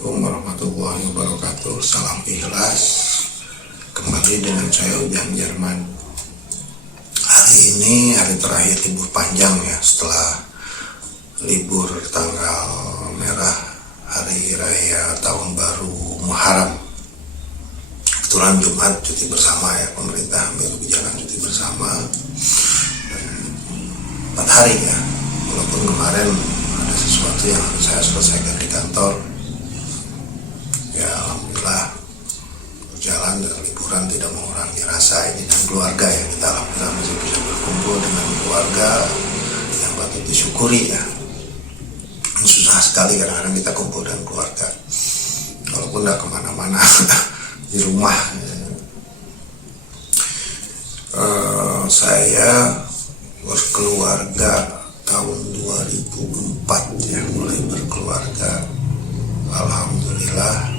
Assalamualaikum warahmatullahi wabarakatuh. Salam ikhlas. Kembali dengan saya Ujang Jerman. Hari ini hari terakhir libur panjang ya, setelah libur tanggal merah hari raya tahun baru Muharram. Kebetulan Jumat cuti bersama ya, pemerintah ambil kebijakan cuti bersama 4 hari ya. Walaupun kemarin ada sesuatu yang harus saya selesaikan di kantor, ya alhamdulillah berjalan dan liburan tidak mengurangi rasa ini dan keluarga ya. Kita alhamdulillah masih bisa berkumpul dengan keluarga yang patut disyukuri ya. Susah sekali kadang-kadang kita kumpul dengan keluarga walaupun tidak kemana-mana di rumah ya. Saya berkeluarga tahun 2004 ya, mulai berkeluarga. Alhamdulillah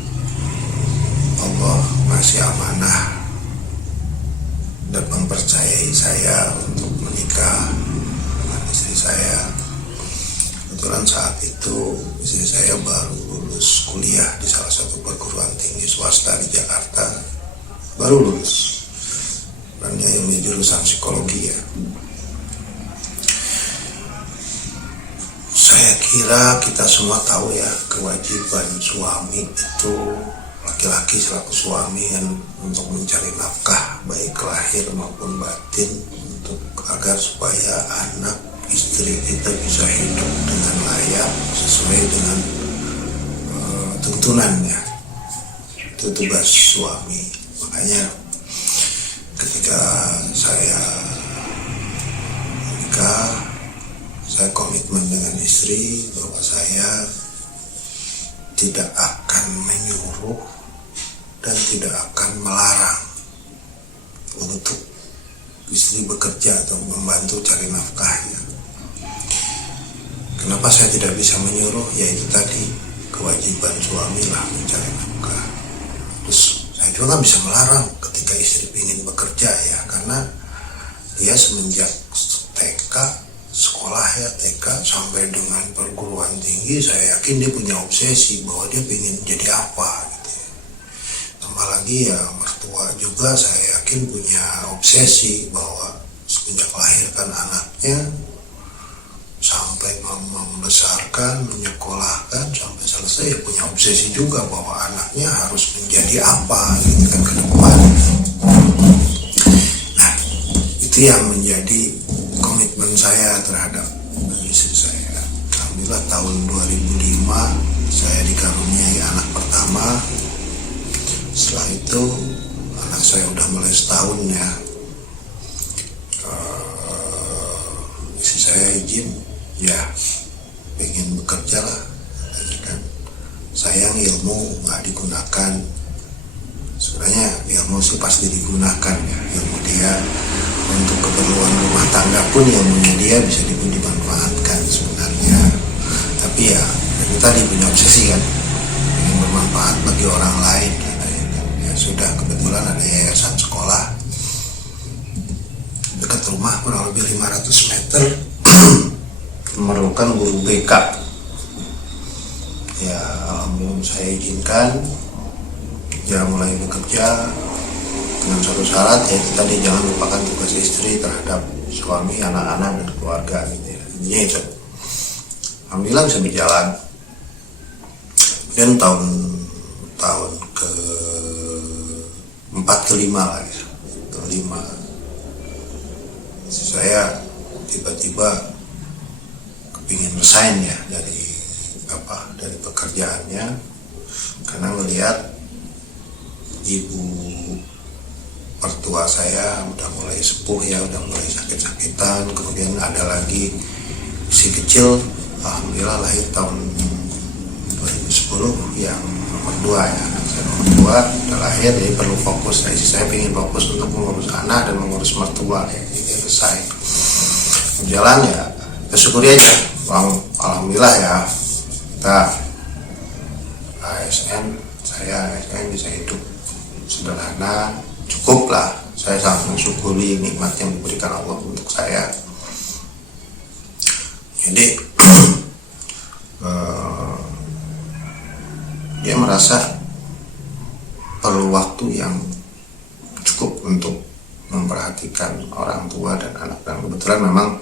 Allah masih amanah dan mempercayai saya untuk menikah dengan istri saya. Kebetulan saat itu istri saya baru lulus kuliah di salah satu perguruan tinggi swasta di Jakarta, baru lulus, dan dia yang jurusan psikologi ya. Saya kira kita semua tahu ya, kewajiban suami itu, laki-laki selaku suami kan, untuk mencari nafkah baik lahir maupun batin, untuk agar supaya anak istri kita bisa hidup dengan layak sesuai dengan tuntunannya. Itu tugas suami. Makanya ketika saya menikah, saya komitmen dengan istri bahwa saya tidak akan menyuruh dan tidak akan melarang untuk istri bekerja atau membantu cari nafkahnya. Kenapa saya tidak bisa menyuruh? Yaitu tadi, kewajiban suami lah mencari nafkah. Terus saya juga nggak bisa melarang ketika istri ingin bekerja ya, karena dia semenjak TK, sekolah ya, TK sampai dengan perguruan tinggi, saya yakin dia punya obsesi bahwa dia ingin jadi apa gitu. Tambah lagi ya, mertua juga saya yakin punya obsesi bahwa semenjak melahirkan anaknya sampai membesarkan, menyekolahkan sampai selesai, ya punya obsesi juga bahwa anaknya harus menjadi apa gitu kan ke depan. Nah, itu yang menjadi komitmen saya terhadap istri saya. Alhamdulillah tahun 2005 saya dikaruniai anak pertama. Setelah itu anak saya udah mulai setahun ya. Istri saya izin, ya pengen bekerja lah kan. Sayang ilmu nggak digunakan. Sebenarnya ilmu sih pasti digunakan ya, ilmu dia untuk keperluan rumah tangga pun ilmunya dia bisa dimanfaatkan sebenarnya. Tapi ya itu tadi punya obsesi kan, ingin bermanfaat bagi orang lain gitu ya kan. Ya sudah, kebetulan ada yayasan sekolah dekat rumah kurang lebih 500 meter memerlukan guru BK. Ya alhamdulillah saya izinkan, dia mulai bekerja dengan satu syarat, yaitu tadi jangan lupakan tugas istri terhadap suami, anak-anak dan keluarga gitu ya. Intinya itu. Alhamdulillah bisa berjalan. Dan tahun ke 4 ke 5 lah ya, ke-5 saya tiba-tiba kepingin resign ya dari pekerjaannya, karena melihat ibu mertua saya udah mulai sepuh ya, udah mulai sakit-sakitan. Kemudian ada lagi si kecil, alhamdulillah lahir tahun 2010 yang nomor 2 ya, anak saya nomor 2 udah lahir, jadi perlu fokus. Nah, saya ingin fokus untuk mengurus anak dan mengurus mertua ya, jadi selesai berjalan ya, bersyukuri aja. Alhamdulillah ya, kita ASN bisa hidup sederhana, cukup lah. Saya sangat mensyukuri nikmat yang diberikan Allah untuk saya. Jadi dia merasa perlu waktu yang cukup untuk memperhatikan orang tua dan anak, dan kebetulan memang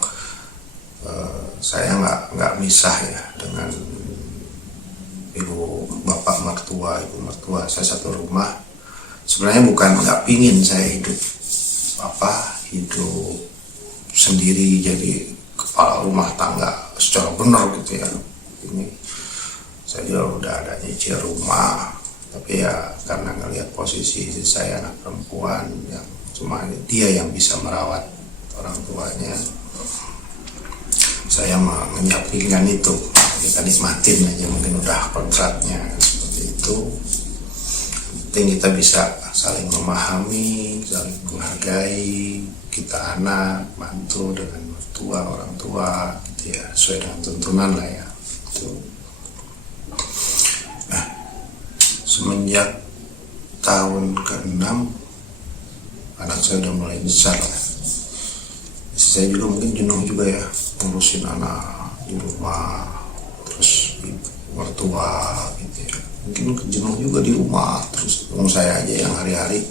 saya nggak misah ya dengan ibu mertua saya satu rumah. Sebenarnya bukan nggak pingin saya hidup sendiri jadi kepala rumah tangga secara benar gitu ya. Ini saya juga udah ada nyicil rumah, tapi ya karena ngelihat posisi saya anak perempuan yang cuma dia yang bisa merawat orang tuanya, saya menyampingkan itu. Kita nikmatin aja, mungkin udah kontraknya seperti itu. Penting kita bisa saling memahami, saling menghargai, kita anak, mantu dengan mertua, orang tua gitu ya, sesuai dengan tuntunan lah ya itu. Nah, semenjak tahun ke-6 anak saya udah mulai besar lah. Saya juga mungkin jenuh juga ya ngurusin anak di rumah, terus ibu mertua gitu ya, mungkin jenuh juga di rumah. Terus saya aja yang hari-hari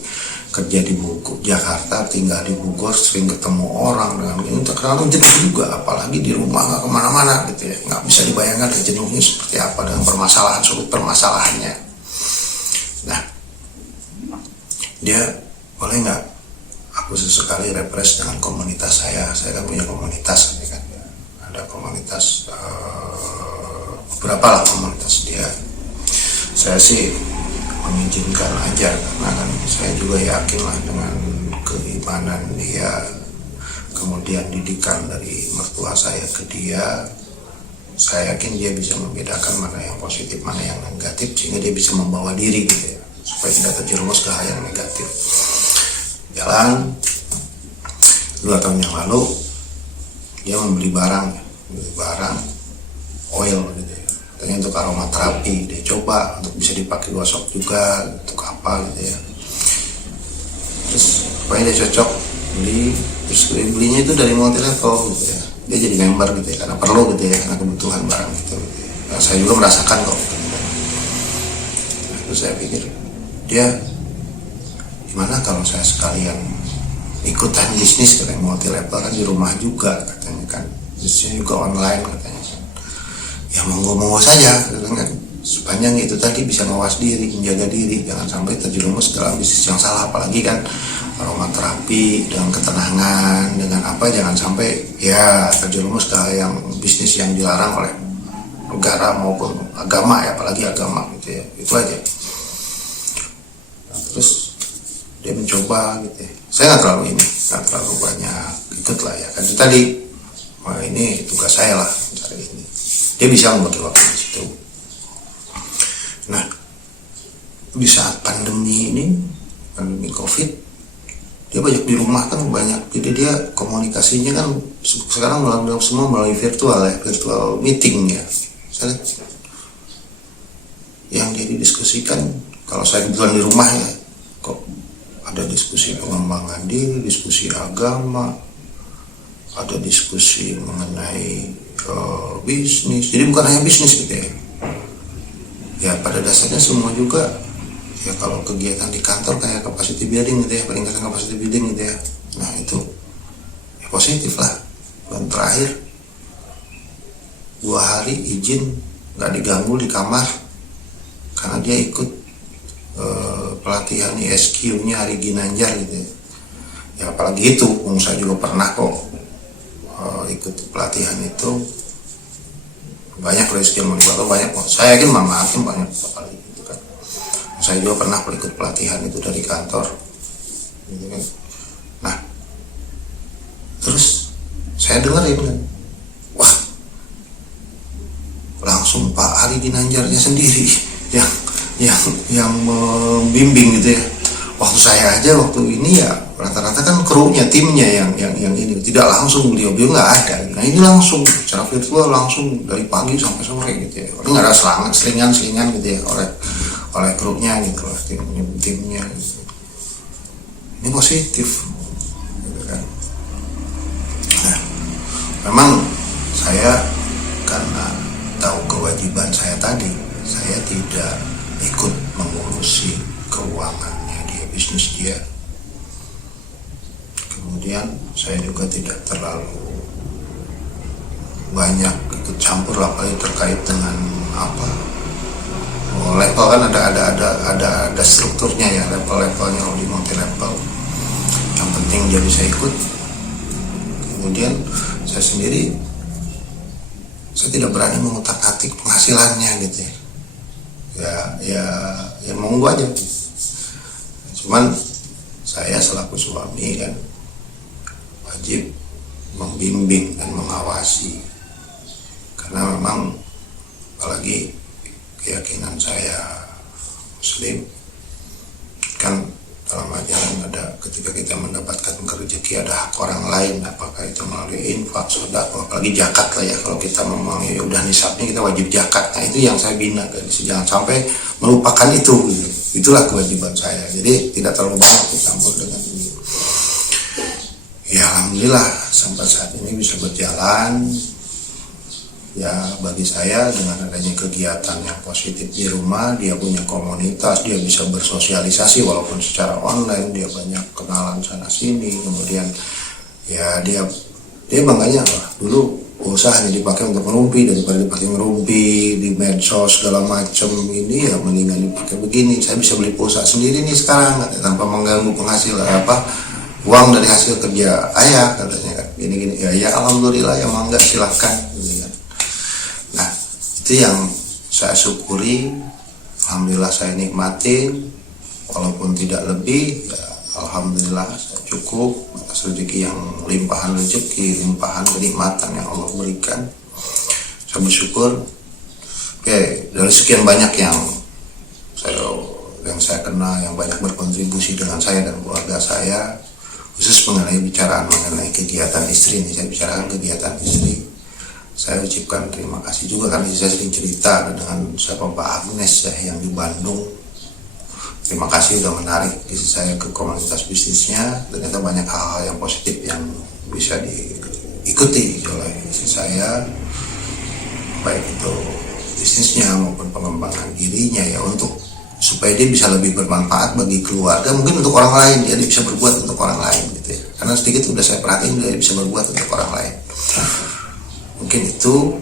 kerja di Jakarta, tinggal di Bogor, sering ketemu orang dengan ini, terkadang jenuh juga, apalagi di rumah nggak kemana-mana gitu ya. Nggak bisa dibayangkan jenuhnya seperti apa dengan permasalahannya. Nah, dia boleh nggak aku sesekali refresh dengan komunitas saya kan punya komunitas kan ya. Ada komunitas beberapa lah komunitas dia. Saya sih mengizinkan aja karena kan saya juga yakin lah dengan keimanan dia, kemudian didikan dari mertua saya ke dia, saya yakin dia bisa membedakan mana yang positif mana yang negatif, sehingga dia bisa membawa diri gitu ya, supaya tidak terjerumus ke hal yang negatif. Jalan 2 tahun yang lalu dia membeli barang oil gitu ya, katanya untuk aromaterapi. Dia coba untuk bisa dipakai gosok juga, untuk apa gitu ya. Terus pokoknya dia cocok beli, terus belinya itu dari multi level gitu ya. Dia jadi member gitu ya, karena perlu gitu ya, karena kebutuhan barang gitu ya. Nah, saya juga merasakan kok gitu. Nah, terus saya pikir dia gimana kalau saya sekalian ikutan bisnis katanya, multi level kan di rumah juga katanya kan, bisnisnya juga online katanya kan. Ya monggo saja kan, sepanjang itu tadi bisa mawas diri, menjaga diri, jangan sampai terjerumus dalam bisnis yang salah. Apalagi kan aromaterapi dengan ketenangan, dengan apa, jangan sampai ya terjerumus ke yang bisnis yang dilarang oleh negara maupun agama ya, apalagi agama gitu ya. Itu aja. Nah, terus dia mencoba gitu ya. Saya nggak terlalu banyak ikut lah ya kan, itu tadi ini tugas saya lah mencari ini. Dia bisa membagi waktu di situ. Nah, di saat pandemi COVID, dia banyak di rumah kan, jadi dia komunikasinya kan sekarang melalui virtual ya, virtual meeting ya. Saya yang dia didiskusikan, kalau saya kebetulan di rumah ya, kok ada diskusi pengembangan diri, diskusi agama, ada diskusi mengenai bisnis. Jadi bukan hanya bisnis gitu ya. Ya pada dasarnya semua juga ya, kalau kegiatan di kantor kayak capacity building gitu ya, peningkatan capacity building gitu ya. Nah itu ya positif lah. Dan terakhir 2 hari izin nggak diganggu di kamar karena dia ikut pelatihan ISQ-nya Ari Ginanjar gitu ya. Ya apalagi itu, saya juga pernah kok ikut pelatihan itu. Banyak rezeki yang mau banyak kok. Saya yakin Mama Hakim banyak kali gitu kan. Saya juga pernah ikut pelatihan itu dari kantor gitu kan. Nah terus saya dengerin kan, wah langsung Pak Ari Ginanjarnya sendiri yang membimbing gitu ya. Waktu saya aja waktu ini ya rata-rata kan krunya, timnya yang ini tidak langsung beliau nggak ada. Nah ini langsung secara virtual, langsung dari pagi sampai sore gitu ya. Nggak ada selingan gitu ya oleh krunya gitu lah, timnya gitu. Ini positif gitu kan. Nah, memang saya karena tahu kewajiban saya tadi, saya tidak ikut mengurusi keuangannya dia, bisnis dia. Kemudian saya juga tidak terlalu banyak ikut campur apalagi terkait dengan level kan ada strukturnya ya, levelnya di multi level. Yang penting dia bisa ikut. Kemudian saya sendiri, saya tidak berani mengutak-atik penghasilannya gitu ya monggo aja. Cuman saya selaku suami kan wajib membimbing dan mengawasi, karena memang apalagi keyakinan saya Muslim kan, dalam ajaran ada ketika kita mendapatkan rezeki ada hak orang lain, apakah itu melalui infak, sedekah, apalagi zakat lah ya. Kalau kita memang ya udah nisabnya kita wajib zakat. Nah itu yang saya bina, jangan sampai melupakan itu gitu. Itulah kewajiban saya. Jadi tidak terlalu banyak dicampur dengan ini. Ya alhamdulillah sampai saat ini bisa berjalan. Ya bagi saya dengan adanya kegiatan yang positif di rumah, dia punya komunitas, dia bisa bersosialisasi walaupun secara online, dia banyak kenalan sana sini. Kemudian ya dia bangganya dulu usahanya dipakai untuk ngerumpi daripada dipakai ngerumpi di medsos segala macam, ini ya mendingan dipakai begini. Saya bisa beli pulsa sendiri nih sekarang tanpa mengganggu penghasilan uang dari hasil kerja ayah katanya kan, gini ya alhamdulillah ya mangga silahkan gitu kan. Nah itu yang saya syukuri, alhamdulillah saya nikmatin, walaupun tidak lebih ya alhamdulillah saya cukup atas rezeki yang limpahan rezeki, limpahan kenikmatan yang Allah berikan. Saya bersyukur. Oke, dari sekian banyak yang saya kenal yang banyak berkontribusi dengan saya dan keluarga saya, khusus mengenai kegiatan istri ini, saya bicarakan kegiatan istri. Saya ucapkan terima kasih juga karena saya sering cerita dengan siapa Mbak Agnes ya yang di Bandung. Terima kasih udah menarik istri saya ke komunitas bisnisnya. Ternyata banyak hal-hal yang positif yang bisa diikuti oleh istri saya, baik itu bisnisnya maupun pengembangan dirinya ya, untuk supaya dia bisa lebih bermanfaat bagi keluarga, mungkin untuk orang lain, dia bisa berbuat untuk orang lain gitu ya. Karena sedikit udah saya perhatiin dia bisa berbuat untuk orang lain. Mungkin itu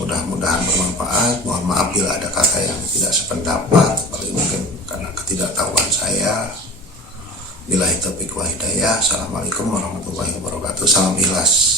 mudah-mudahan bermanfaat. Mohon maaf bila ada kata yang tidak sependapat, apalagi mungkin karena ketidaktahuan saya. Billahi taufiq wal hidayah. Assalamualaikum warahmatullahi wabarakatuh. Salam ikhlas.